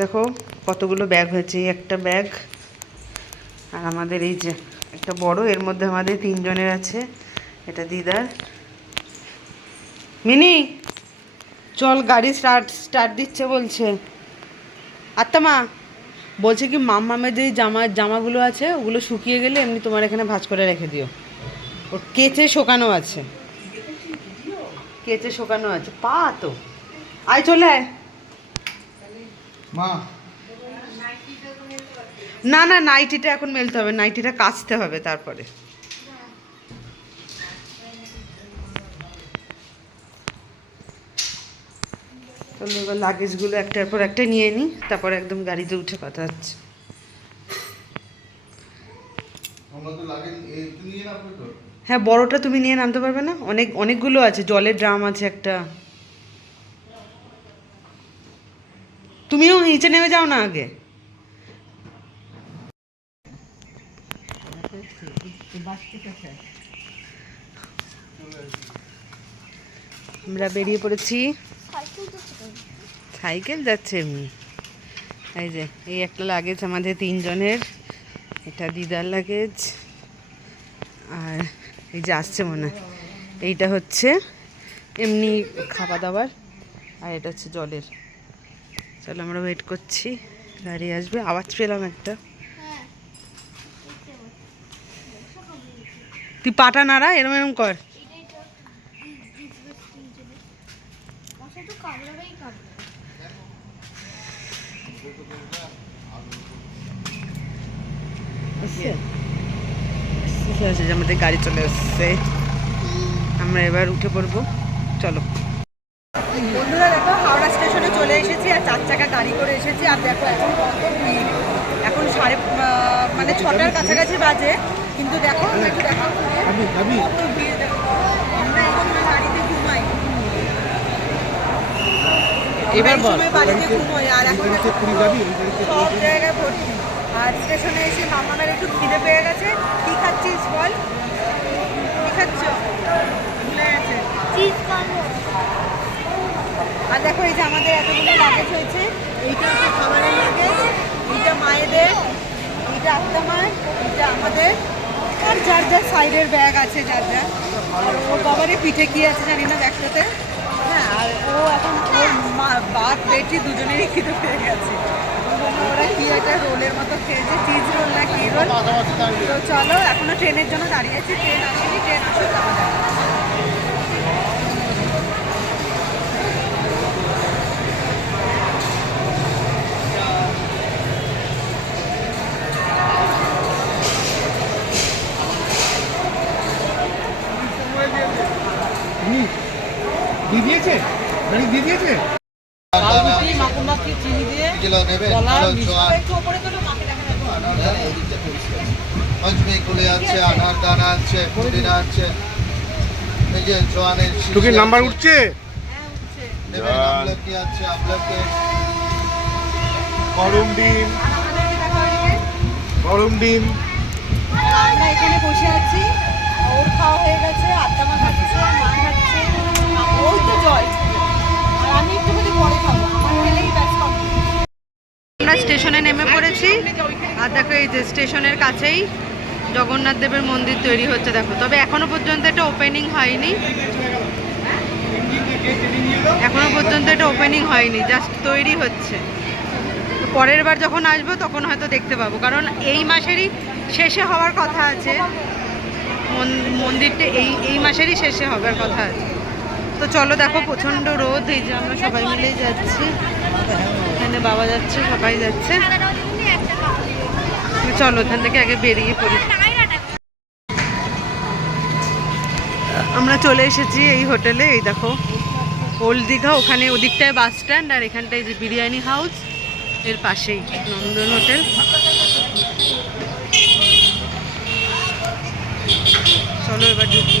দেখো কতগুলো ব্যাগ হয়েছে একটা ব্যাগ আর আমাদের এই যে একটা বড়, এর মধ্যে আমাদের তিনজনের আছে, এটা দিদার। মিনি, চল গাড়ি স্টার্ট স্টার্ট দিচ্ছে বলছে। আত্মা, বলছে কি মাম্মামের যে জামা, জামাগুলো আছে, ওগুলো শুকিয়ে গেলে এমনি তোমার এখানে ভাঁজ করে রেখে দিও। ওর কেচে শোকানো আছে। কেচে শোকানো আছে, পা তো। আয় চলে আয়। মা। না না নাইটিটা এখন মেলতে হবে নাইটিটা কাচতে হবে তারপরে। এবার লাগেজগুলো একটার পর একটা নিয়ে নিই তারপর একদম গাড়িতে উঠে কথা হচ্ছে হ্যাঁ বড়টা তুমি নিয়ে নামতে পারবে না? অনেক অনেকগুলো আছে জলের ড্রাম আছে একটা। তুমিও নিচে নেমে যাও না আগে। আমরা বেরিয়ে পড়েছি। সাইকেল যাচ্ছে এমনি। এই যে, এই একটা লাগেজ আমাদের তিনজনের। এটা দিদার লাগেজ। আর এই যে আসছে মনে হয়। এইটা হচ্ছে এমনি খাওয়া দাওয়ার আর এটা হচ্ছে জলের। চলো আমরা ওয়েট করছি। গাড়ি আসবে। আওয়াজ পেলাম একটা। তুই পাটা নাড়া, এরম এরম কর। আমাদের গাড়ি চলে এসছে। আমরা এবার উঠে পড়ব। চলো বন্ধুরা দেখো হাওড়া স্টেশনে চলে এসেছি আর চার চাকা গাড়ি করে এসেছি আর দেখো এখন কত ভিড়। এখন সাড়ে মানে ছটার কাছাকাছি বাজে কিন্তু দেখো একটু দেখো। খাবি খাবি কত ভিড় দেখো। আমরা এখন গাড়িতে ঘুমাই। এবার সময় বাড়িতে ঘুমোই আর এখন সব জায়গায় ভর্তি। আর স্টেশনে এসে মামামের একটু খিদে পেয়ে গেছে কি খাচ্ছিস বল কি খাচ্ছ ভুলে গেছে আর দেখো এই যে আমাদের এতগুলো লাগেজ হয়েছে। এইটা হচ্ছে খাবারের লাগেজ এইটা মায়েদের, এইটা আত্মা মায়ের এইটা আমাদের। আর যার যার সাইডের ব্যাগ আছে, যার যার। আর ওর বাবারই পিঠে কি আছে জানি না ব্যাগটাতে হ্যাঁ আর ও এখন ওর মা, বাপ, বেটি দুজনেরই খিদে পেয়ে গেছে। ওরা কি একটা রোলের মতো খেয়েছে চিজ রোল না কি রোল তো চলো, এখনও ট্রেনের জন্য দাঁড়িয়ে আছি। ট্রেন আসেনি ট্রেন দেখা যাবে। পঞ্চমী কুলে আছে আনার দানা আছে পুদিনা আছে। এই যে জোয়ানের তোকে নাম্বার উঠছে? হ্যাঁ উঠছে। নেবেন আমলকি আছে আমলকি। গরম ডিম। গরম ডিম। আমরা এখানে বসে আছি। ওর খাওয়া হয়ে গেছে আত্মা মা খাচ্ছে মা খাচ্ছে। ওই তো জল আর আমি একটু আমার স্টেশনে নেমে পড়েছি। আর দেখো এই যে স্টেশনের কাছেই জগন্নাথ দেবের মন্দির তৈরি হচ্ছে, দেখো। তবে এখনও পর্যন্ত এটা ওপেনিং হয়নি। এখনও পর্যন্ত এটা ওপেনিং হয়নি জাস্ট তৈরি হচ্ছে। পরের বার যখন আসব তখন হয়তো দেখতে পাবো। কারণ এই মাসেরই শেষে হওয়ার কথা আছে। মন- মন্দিরটা এই এই মাসেরই শেষে হবার কথা আছে। তো চলো দেখো, প্রচণ্ড রোদ, এই যে আমরা সবাই মিলে যাচ্ছি। এখানে বাবা যাচ্ছে, সবাই যাচ্ছে। চলো ওখান থেকে আগে বেরিয়ে পড়ি। আমরা চলে এসেছি এই হোটেলে, এই দেখো, ওল্ড দীঘা, ওখানে ওদিকটায় বাস স্ট্যান্ড আর এখানটায় যে বিরিয়ানি হাউস, এর পাশেই নন্দন হোটেল। চলো এবার ঢুকি।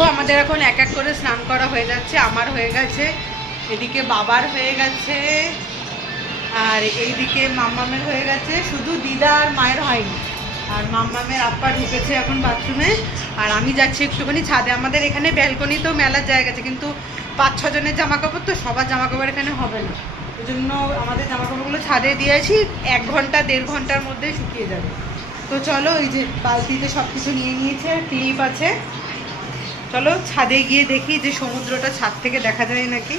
দেখো, আমাদের এখন এক এক করে স্নান করা হয়ে যাচ্ছে, আমার হয়ে গেছে, এদিকে বাবার হয়ে গেছে, আর এইদিকে মাম্মামের হয়ে গেছে, শুধু দিদা আর মায়ের হয়নি, আর মাম্মামের আপ্পা ঢুকেছে এখন বাথরুমে, আর আমি যাচ্ছি একটুখানি ছাদে, আমাদের এখানে ব্যালকনিতেও মেলার জায়গা আছে, কিন্তু পাঁচ ছজনের জনের জামা কাপড় তো সবার জামা কাপড় এখানে হবে না ওই জন্য আমাদের জামা কাপড়গুলো ছাদে দিয়েছি, এক ঘণ্টা, দেড় ঘণ্টার মধ্যেই শুকিয়ে যাবে। তো চলো ওই যে বালতিতে সব কিছু নিয়ে নিয়েছে, ক্লিপ আছে চলো ছাদে গিয়ে দেখি যে সমুদ্রটা ছাদ থেকে দেখা যায় নাকি।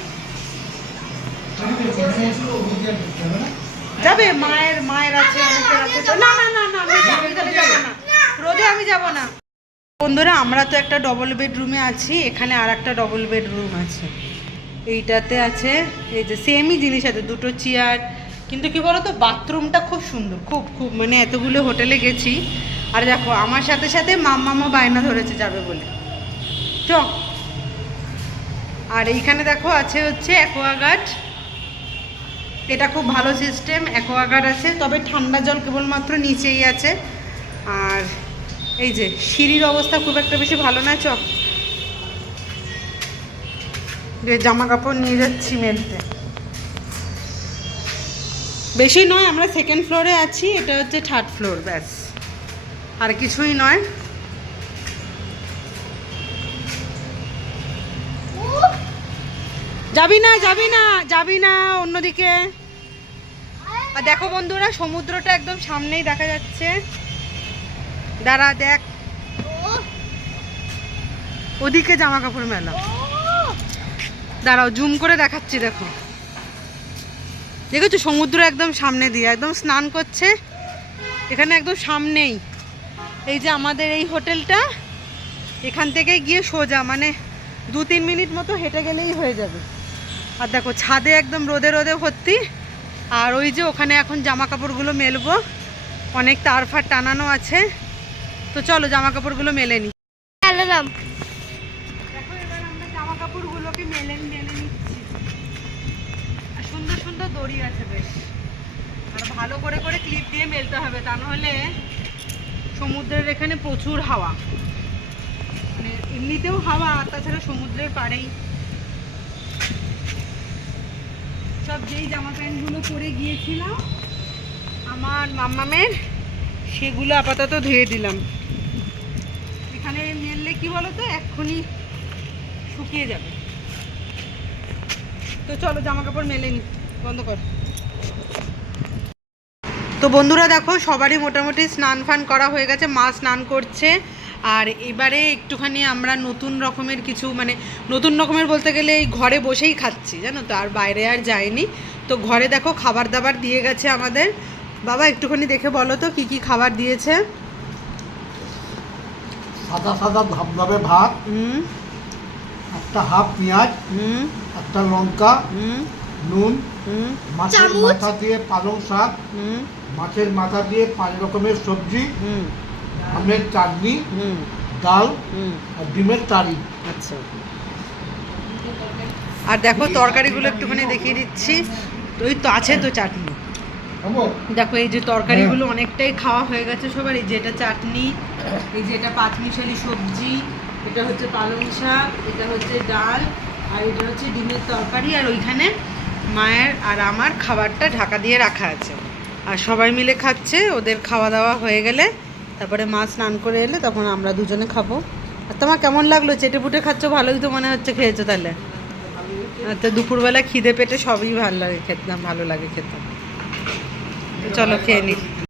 যাবে? মায়ের মায়ের আছে না না না না না রোদে আমি যাব না বন্ধুরা আমরা তো একটা ডবল বেডরুমে আছি এখানে আর একটা ডবল বেডরুম আছে। এইটাতে আছে এই যে সেমই জিনিস আছে দুটো চেয়ার কিন্তু কি বলতো বাথরুমটা খুব সুন্দর খুব খুব মানে এতগুলো হোটেলে গেছি। আর দেখো আমার সাথে সাথে মাম্মামা বায়না ধরেছে যাবে বলে। চ আর এইখানে দেখো আছে হচ্ছে অ্যাকোয়াগার্ড। এটা খুব ভালো সিস্টেম, অ্যাকোয়াগার্ড আছে, তবে ঠান্ডা জল কেবলমাত্র নিচেই আছে। আর এই যে সিঁড়ির অবস্থা খুব একটা বেশি ভালো না, চক। জামা কাপড় নিয়ে যাচ্ছি মেলতে। বেশি নয়, আমরা সেকেন্ড ফ্লোরে আছি, এটা হচ্ছে থার্ড ফ্লোর ব্যাস। আর কিছুই নয়। যাবি না যাবি না যাবি না অন্যদিকে। আর দেখো বন্ধুরা, সমুদ্রটা একদম সামনেই দেখা যাচ্ছে। দাঁড়া, দেখ। ওদিকে জামা কাপড় মেলা। দাঁড়াও, জুম করে দেখাচ্ছি, দেখো। দেখেছ, সমুদ্র একদম সামনে দিয়ে, একদম স্নান করছে। এখানে একদম সামনেই। এই যে আমাদের এই হোটেলটা, এখান থেকে গিয়ে সোজা মানে দু তিন মিনিট মতো হেঁটে গেলেই হয়ে যাবে। আর দেখো ছাদে একদম রোদে রোদে ভর্তি। আর ওই যে ওখানে এখন জামা কাপড়গুলো মেলবো। অনেক তার ফার টানানো আছে। তো চলো জামা কাপড়গুলো মেলে নি। জামা কাপড়গুলোকে মেলে মেলে নিচ্ছি। আর সুন্দর সুন্দর দড়ি আছে বেশ। আর ভালো করে করে ক্লিপ দিয়ে মেলতে হবে তা নাহলে সমুদ্রের এখানে প্রচুর হাওয়া। মানে এমনিতেও হাওয়া তাছাড়া সমুদ্রের পাড়েই সব যেই জামা প্যান্টগুলো পরে গিয়েছিলাম, আমার মাম্মামের, সেগুলো আপাতত ধুয়ে দিলাম। এখানে মেললে কি বলো তো এক্ষুনি শুকিয়ে যাবে। তো চলো জামা কাপড় মেলে নি, বন্ধ কর। তো বন্ধুরা দেখো, সবারই মোটামুটি স্নান ফান করা হয়ে গেছে, মা স্নান করছে। আর এবারে একটুখানি আমরা নতুন রকমের কিছু মানে নতুন রকমের বলতে গেলে এই ঘরে বসেই খাচ্ছি জানো তো? আর বাইরে আর যায়নি তো ঘরে দেখো খাবার দাবার দিয়ে গেছে আমাদের। বাবা একটুখানি দেখে বলো তো কি কি খাবার দিয়েছে? সাদা সাদা ভাবভাবে ভাত হুম। একটা হাফ পেঁয়াজ হুম। একটা লঙ্কা হুম। নুন হুম। মাছের মাথা দিয়ে পালং শাক হুম। মাছের মাথা দিয়ে পাঁচ রকমের সবজি হুম। আমের চাটনি ডাল আর ডিমের তারি আচ্ছা। আর দেখো তরকারিগুলো একটুখানি দেখিয়ে দিচ্ছি। ওই তো আছে তো চাটনি। দেখো এই যে তরকারিগুলো অনেকটাই খাওয়া হয়ে গেছে সবার। এই যে এটা চাটনি এই যে এটা পাঁচমিশালি সবজি এটা হচ্ছে পালং শাক এটা হচ্ছে ডাল আর এটা হচ্ছে ডিমের তরকারি। আর ওইখানে মায়ের আর আমার খাবারটা ঢাকা দিয়ে রাখা আছে। আর সবাই মিলে খাচ্ছে ওদের খাওয়া দাওয়া হয়ে গেলে তারপরে মা স্নান করে এলে তখন আমরা দুজনে খাব। আর তোমার কেমন লাগল? চেটে পুটে খাচ্ছ, ভালোই তো মনে হচ্ছে খেয়েছো তাহলে। তো দুপুরবেলা খিদে পেটে সবই ভালো লাগে খেতে, ভালো লাগে খেতে। চলো খেয়ে নি।